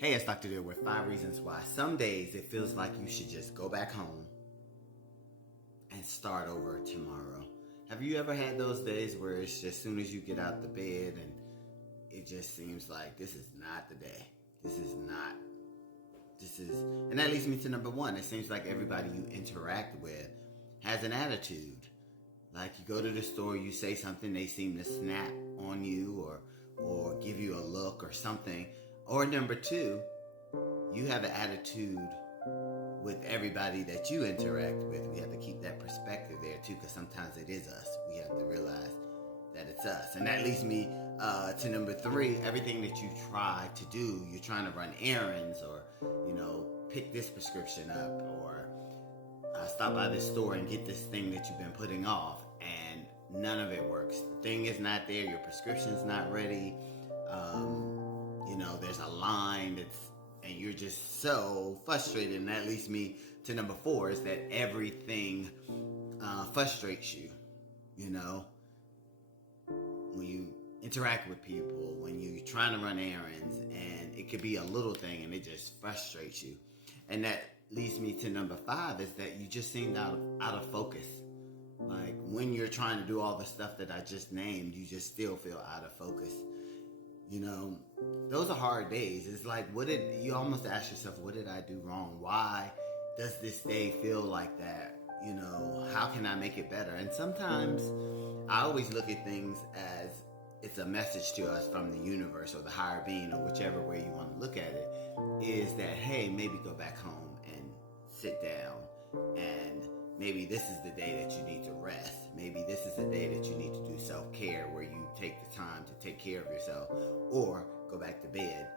Hey, it's Dr. Deal with 5 reasons why some days it feels like you should just go back home and start over tomorrow. Have you ever had those days where it's just as soon as you get out the bed and it just seems like this is not the day. And that leads me to number one. It seems like everybody you interact with has an attitude. Like you go to the store, you say something, they seem to snap on you or give you a look or something. Or number two, you have an attitude with everybody that you interact with. We have to keep that perspective there too, because sometimes it is us. We have to realize that it's us. And that leads me to number three. Everything that you try to do, you're trying to run errands or, pick this prescription up or stop by this store and get this thing that you've been putting off, and none of it works. The thing is not there. Your prescription's not ready. There's a line and you're just so frustrated. And that leads me to number four, is that everything frustrates you. When you interact with people, when you're trying to run errands, and it could be a little thing and it just frustrates you. And that leads me to number five, is that you just seem out of focus. Like when you're trying to do all the stuff that I just named, you just still feel out of focus. Those are hard days. It's like, you almost ask yourself, what did I do wrong? Why does this day feel like that? How can I make it better? And sometimes I always look at things as it's a message to us from the universe or the higher being, or whichever way you want to look at it, is that, hey, maybe go back home and sit down, and maybe this is the day that you need to rest. Maybe this is the day that you need to do self-care, where you take the time to take care of yourself, or go back to bed.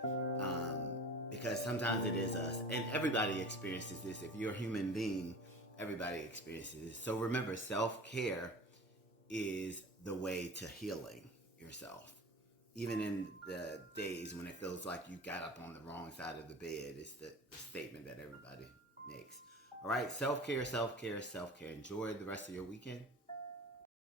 Because sometimes it is us, and everybody experiences this. If you're a human being, everybody experiences this. So remember, self-care is the way to healing yourself. Even in the days when it feels like you got up on the wrong side of the bed, it's the statement that everybody makes. All right, self-care, self-care, self-care. Enjoy the rest of your weekend.